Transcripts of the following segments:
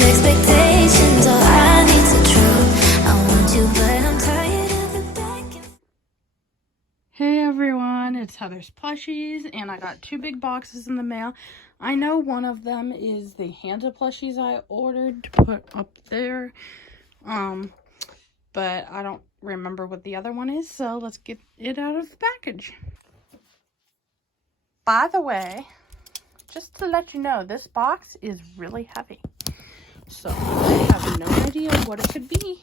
these expectations, all I need's the truth. I want you, but I'm tired of the back and... Hey everyone, it's Heather's Plushies, and I got 2 big boxes in the mail. I know one of them is the Hanta plushies I ordered to put up there, but I don't remember what the other one is, so let's get it out of the package. By the way, just to let you know, this box is really heavy, so I have no idea what it could be.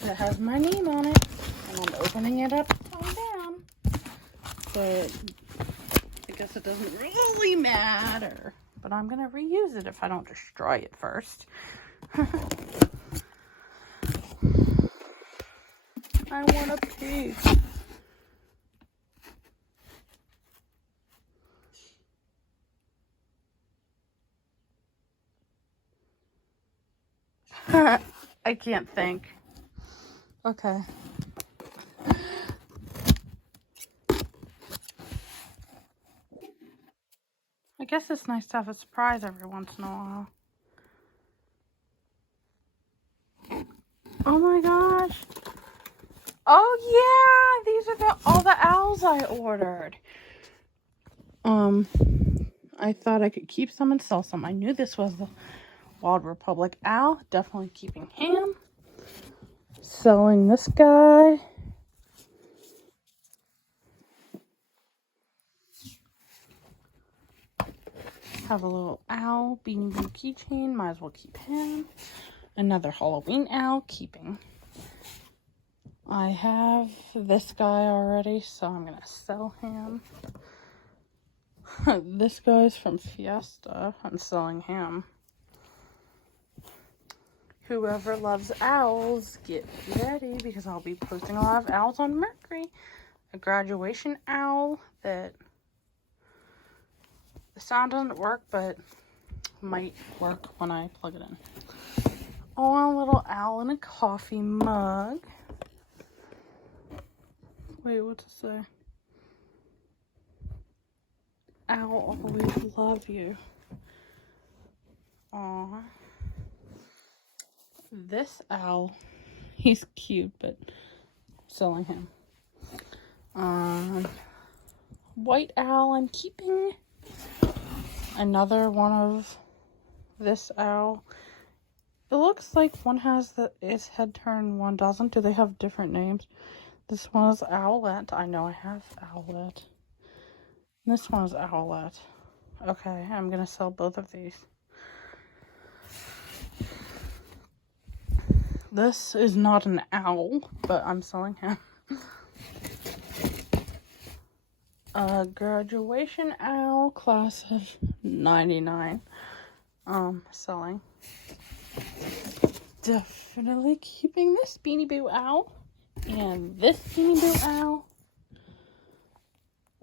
It has my name on it, and I'm opening it up down, but I guess it doesn't really matter. But I'm gonna reuse it if I don't destroy it first. I want a pig. I can't think. Okay. I guess it's nice to have a surprise every once in a while. Oh my gosh. Oh yeah, these are all the owls I ordered. I thought I could keep some and sell some. I knew this was the Wild Republic owl. Definitely keeping him. Selling this guy. Have a little owl Beanie Boo keychain. Might as well keep him. Another Halloween owl. Keeping. I have this guy already, so I'm going to sell him. This guy's from Fiesta. I'm selling him. Whoever loves owls, get ready because I'll be posting a lot of owls on Mercury. A graduation owl that the sound doesn't work, but might work when I plug it in. Oh, a little owl in a coffee mug. Wait, what's it say? Owl always love you. Aw. This owl, he's cute, but I'm selling him. White owl I'm keeping. Another one of this owl. It looks like one has its head turned, one doesn't. Do they have different names? This one is Owlet. I know I have Owlet. This one is Owlet. Okay, I'm gonna sell both of these. This is not an owl, but I'm selling him. A graduation owl, class of 99. Selling. Definitely keeping this Beanie Boo owl. And this Beanie Boo owl.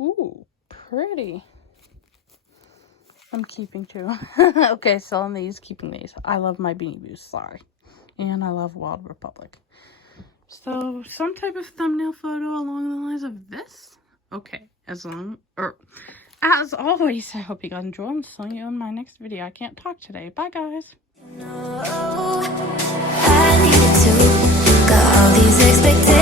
Ooh, pretty. I'm keeping two. Okay, selling these, keeping these. I love my Beanie Boos, sorry. And I love Wild Republic. So, some type of thumbnail photo along the lines of this. Okay, as always, I hope you guys enjoy. I'm seeing you in my next video. I can't talk today. Bye, guys. No, I needed to. Got all these expectations.